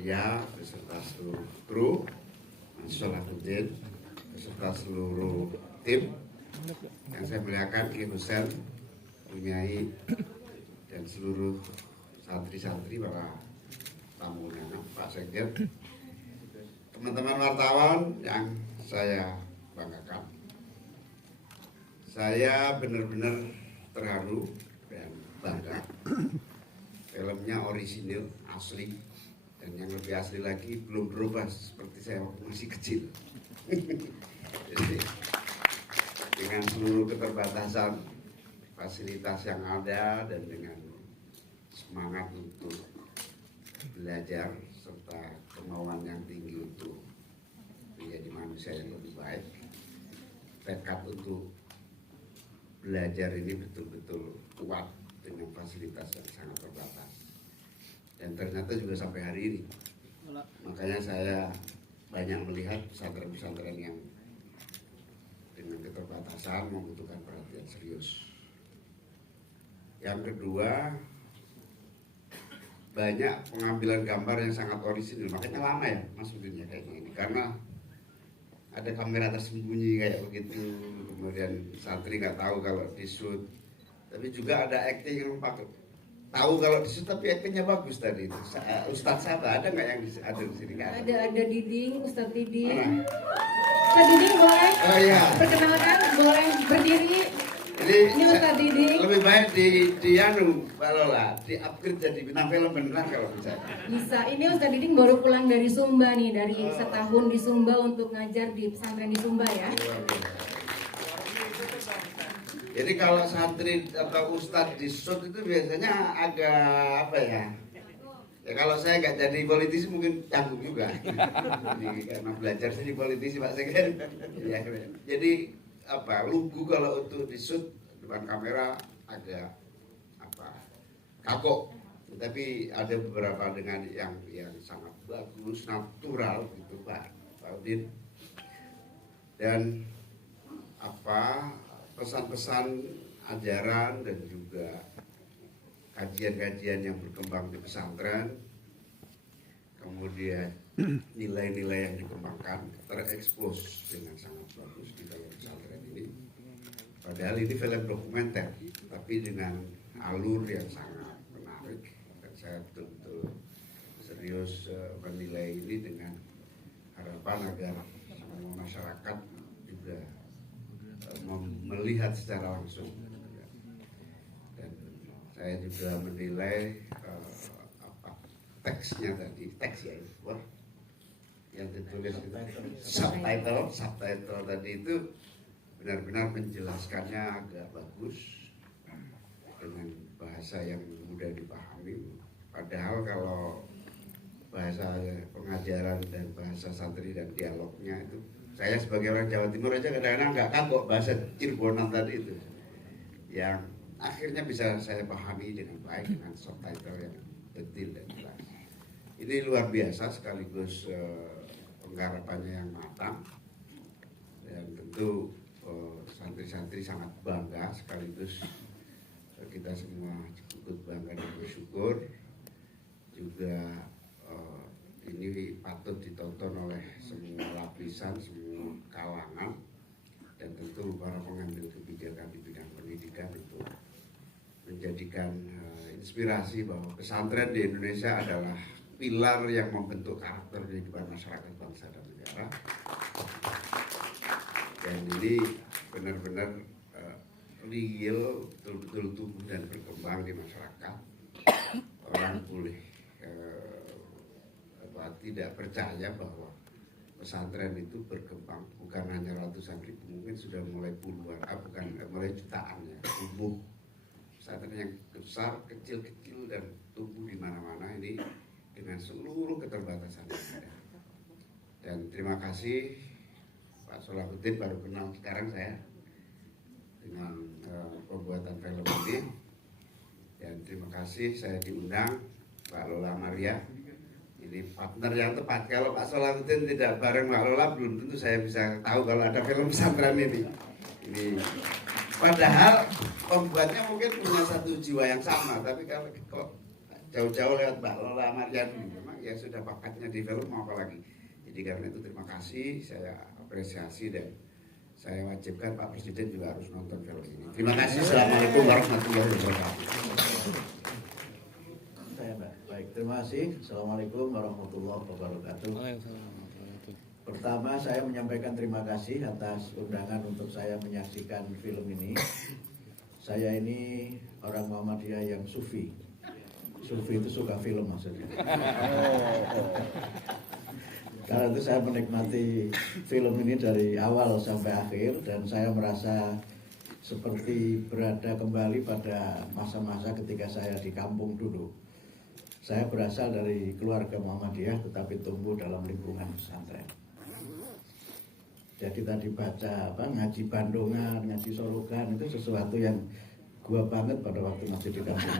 Maria beserta seluruh kru, Mas Salahuddin beserta seluruh tim yang saya muliakan, Ki Hussein, Nyai, dan seluruh santri-santri, para tamu undangan, Pak Sekjen, teman-teman wartawan yang saya banggakan. Saya benar-benar terharu dan bangga. Filmnya orisinil, asli, dan yang lebih asli lagi belum berubah seperti saya waktu masih kecil. Jadi, dengan seluruh keterbatasan fasilitas yang ada dan dengan semangat untuk belajar serta kemauan yang tinggi untuk menjadi manusia yang lebih baik, tekad untuk belajar ini betul-betul kuat dengan fasilitas yang sangat terbatas. Dan ternyata juga sampai hari ini. Makanya saya banyak melihat pesantren-pesantren yang dengan keterbatasan membutuhkan perhatian serius. Yang kedua, banyak pengambilan gambar yang sangat orisinil. Makanya lama ya maksudnya kayak gini. Karena ada kamera tersembunyi kayak begitu. Kemudian santri nggak tahu kalau di shoot. Tapi juga ada acting yang pakai. Tahu kalau di shoot tapi actingnya bagus tadi. Ustadz Saba ada nggak yang ada di sini? Ada Diding, Ustadz Diding. Mana? Ustadz Diding boleh? Oh iya. Perkenalkan, boleh berdiri. Jadi Ini Ustadz Diding. lebih baik di upgrade jadi bintang film beneran kalau bisa. Bisa. Ini Ustadz Diding baru pulang dari Sumba nih, dari setahun di Sumba untuk ngajar di pesantren di Sumba ya. Jadi kalau santri atau ustadz di shoot itu biasanya agak apa ya? Ya kalau saya nggak jadi politisi mungkin canggung juga. Jadi, karena belajar jadi politisi Pak Sekjen. Ya, jadi apa? Lugu kalau untuk di shoot depan kamera agak apa? Kagok. Tapi ada beberapa dengan yang sangat bagus, natural gitu Pak Udin. Dan apa? Pesan-pesan ajaran dan juga kajian-kajian yang berkembang di pesantren, kemudian nilai-nilai yang dikembangkan terekspos dengan sangat bagus di dalam pesantren ini. Padahal ini film dokumenter, tapi dengan alur yang sangat menarik, dan saya betul-betul serius menilai ini dengan harapan agar semua masyarakat juga melihat secara langsung. Dan saya juga menilai teksnya tadi, teks ya, yang ditulis subtitle tadi itu benar-benar menjelaskannya agak bagus dengan bahasa yang mudah dipahami. Padahal kalau bahasa pengajaran dan bahasa santri dan dialognya itu, saya sebagai orang Jawa Timur aja kadang-kadang nggak kagok bahasa Cirebonan tadi itu, yang akhirnya bisa saya pahami dengan baik dengan subtitle yang detail dan jelas. Ini luar biasa sekaligus penggarapannya yang matang, dan tentu santri-santri sangat bangga, sekaligus kita semua ikut bangga dan bersyukur. Juga ini patut ditonton oleh semua lapisan, semua kalangan, dan tentu para pengambil kebijakan di bidang pendidikan untuk menjadikan inspirasi bahwa pesantren di Indonesia adalah pilar yang membentuk karakter kehidupan masyarakat bangsa dan negara. Dan ini benar-benar real, betul-betul tumbuh dan berkembang di masyarakat. Orang boleh tidak percaya bahwa pesantren itu berkembang bukan hanya ratusan ribu, mungkin sudah mulai puluhan, mulai jutaan ya, tumbuh. Pesantren yang besar, kecil-kecil dan tumbuh di mana-mana ini dengan seluruh keterbatasan yang ada. Dan terima kasih Pak Salahuddin, baru kenal sekarang saya dengan pembuatan film ini. Dan terima kasih saya diundang Pak Lola Maria. Ini partner yang tepat. Kalau Pak Salahuddin tidak bareng Pak Lola, belum tentu saya bisa tahu kalau ada film pesantren ini. Padahal pembuatnya mungkin punya satu jiwa yang sama, tapi kalau jauh-jauh lewat Mbak Lola Mariani. Memang ya sudah bakatnya di film, mau apa lagi. Jadi karena itu terima kasih, saya apresiasi dan saya wajibkan Pak Presiden juga harus nonton film ini. Terima kasih. Assalamualaikum warahmatullahi wabarakatuh. Saya Mbak. Baik, terima kasih. Assalamualaikum warahmatullahi wabarakatuh. Pertama, saya menyampaikan terima kasih atas undangan untuk saya menyaksikan film ini. Saya ini orang Muhammadiyah yang sufi. Sufi itu suka film maksudnya. Karena itu saya menikmati film ini dari awal sampai akhir dan saya merasa seperti berada kembali pada masa-masa ketika saya di kampung dulu. Saya berasal dari keluarga Muhammadiyah tetapi tumbuh dalam lingkungan pesantren. Jadi tadi baca ngaji Bandungan, ngaji Sorogan itu sesuatu yang gua banget pada waktu masih di kampung.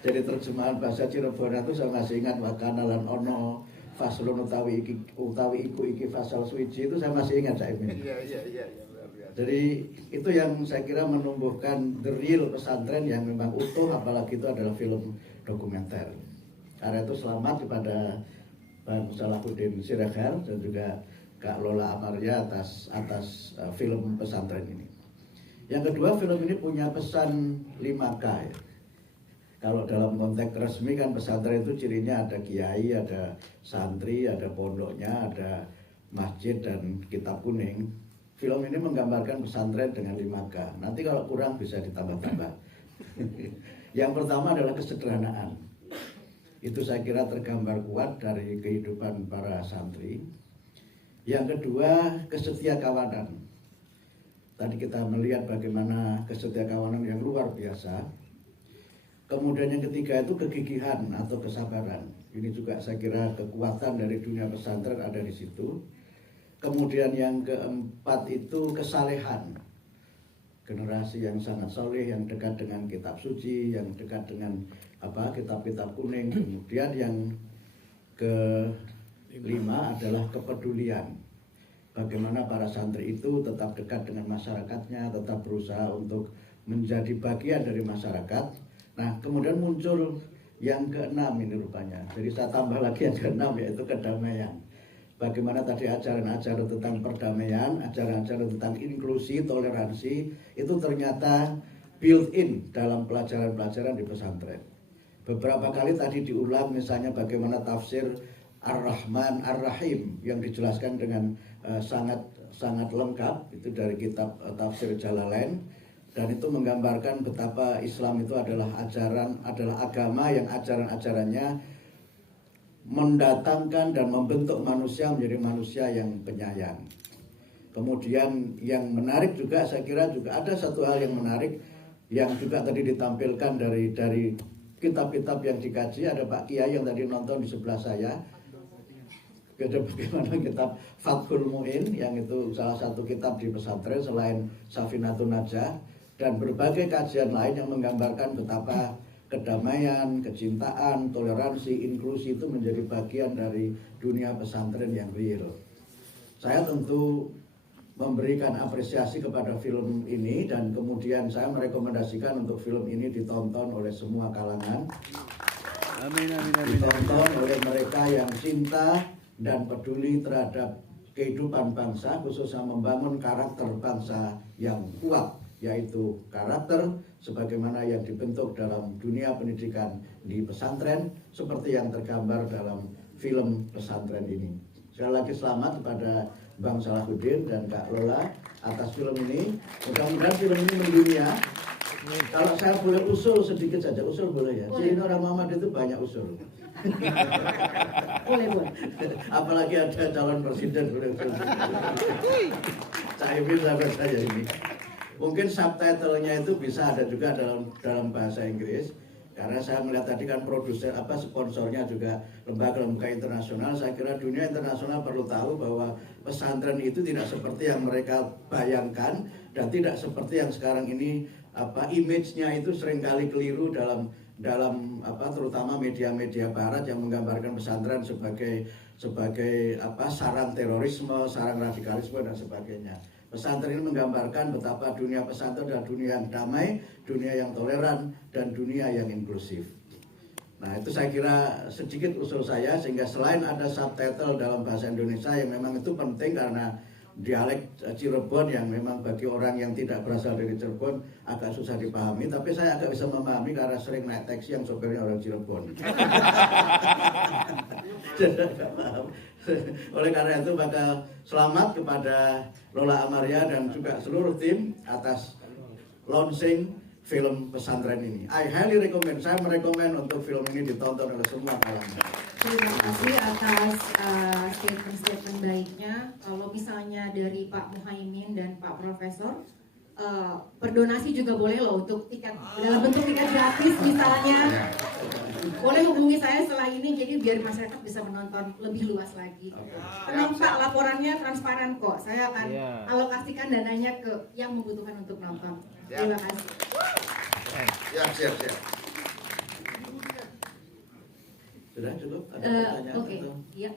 Jadi terjemahan bahasa Cirebon itu saya masih ingat wakana lan ono faslun utawi iku iki fasal suci itu saya masih ingat saya ini. Iya. Jadi itu yang saya kira menumbuhkan the real pesantren yang memang utuh, apalagi itu adalah film dokumenter. Karena itu selamat kepada Bang Salahuddin Siregar dan juga Kak Lola Amaria atas film pesantren ini. Yang kedua, film ini punya pesan 5K ya. Kalau dalam konteks resmi kan pesantren itu cirinya ada kiai, ada santri, ada pondoknya, ada masjid dan kitab kuning. Film ini menggambarkan pesantren dengan 5K. Nanti kalau kurang bisa ditambah-tambah. Yang pertama adalah kesederhanaan. Itu saya kira tergambar kuat dari kehidupan para santri. Yang kedua, kesetiakawanan. Tadi kita melihat bagaimana kesetiakawanan yang luar biasa. Kemudian yang ketiga itu kegigihan atau kesabaran. Ini juga saya kira kekuatan dari dunia pesantren ada di situ. Kemudian yang keempat itu kesalehan. Generasi yang sangat soleh, yang dekat dengan kitab suci, yang dekat dengan kitab-kitab kuning. Kemudian yang kelima adalah kepedulian. Bagaimana para santri itu tetap dekat dengan masyarakatnya, tetap berusaha untuk menjadi bagian dari masyarakat. Nah, kemudian muncul yang keenam ini rupanya. Jadi saya tambah lagi yang keenam, yaitu kedamaian. Bagaimana tadi ajaran-ajaran tentang perdamaian, ajaran-ajaran tentang inklusi, toleransi, itu ternyata built-in dalam pelajaran-pelajaran di pesantren. Beberapa kali tadi diulang, misalnya bagaimana tafsir Ar-Rahman Ar-Rahim yang dijelaskan dengan sangat lengkap, itu dari kitab tafsir Jalalain, dan itu menggambarkan betapa Islam itu adalah agama yang ajaran-ajarannya mendatangkan dan membentuk manusia menjadi manusia yang penyayang. Kemudian yang menarik juga, saya kira juga ada satu hal yang menarik yang juga tadi ditampilkan dari kitab-kitab yang dikaji. Ada Pak Kiai yang tadi nonton di sebelah saya. Ada bagaimana kitab Fathul Mu'in yang itu salah satu kitab di pesantren selain Safinatun Najah, dan berbagai kajian lain yang menggambarkan betapa kedamaian, kecintaan, toleransi, inklusi itu menjadi bagian dari dunia pesantren yang real. Saya tentu memberikan apresiasi kepada film ini dan kemudian saya merekomendasikan untuk film ini ditonton oleh semua kalangan. Amin. Ditonton oleh mereka yang cinta dan peduli terhadap kehidupan bangsa, khususnya membangun karakter bangsa yang kuat, yaitu karakter sebagaimana yang dibentuk dalam dunia pendidikan di pesantren seperti yang tergambar dalam film pesantren ini. Sekali lagi selamat kepada Bang Salahuddin dan Kak Lola atas film ini. Mudah-mudahan film ini mendunia. Kalau saya boleh usul sedikit saja, usul boleh ya. Jadi orang Muhammad itu banyak usul. Boleh. Apalagi ada calon presiden boleh usul. Caimin sampai saya ini. Mungkin subtitlenya itu bisa ada juga dalam bahasa Inggris. Karena saya melihat tadi kan produser sponsornya juga lembaga-lembaga internasional. Saya kira dunia internasional perlu tahu bahwa pesantren itu tidak seperti yang mereka bayangkan dan tidak seperti yang sekarang ini image-nya itu seringkali keliru dalam terutama media-media barat yang menggambarkan pesantren sebagai sarang terorisme, sarang radikalisme dan sebagainya. Pesantren ini menggambarkan betapa dunia pesantren adalah dunia yang damai, dunia yang toleran, dan dunia yang inklusif. Nah, itu saya kira sedikit usul saya, sehingga selain ada subtitle dalam bahasa Indonesia yang memang itu penting karena dialek Cirebon yang memang bagi orang yang tidak berasal dari Cirebon agak susah dipahami, tapi saya agak bisa memahami karena sering naik taksi yang sopirnya orang Cirebon. Jadi agak paham. Oleh karena itu bakal selamat kepada Lola Amaria dan juga seluruh tim atas launching film pesantren ini. I highly recommend, saya merekomend untuk film ini ditonton oleh semua kalangan. Terima kasih atas statement-statement baiknya. Kalau misalnya dari Pak Muhaimin dan Pak Profesor, berdonasi juga boleh loh untuk tiket dalam bentuk tiket gratis misalnya. Boleh hubungi saya setelah ini, jadi biar masyarakat bisa menonton lebih luas lagi. Tenang Pak, laporannya transparan kok. Saya akan alokasikan dananya ke yang membutuhkan untuk nonton. Terima kasih. Siap. Sudah cukup? Ada pertanyaan? Oke, iya.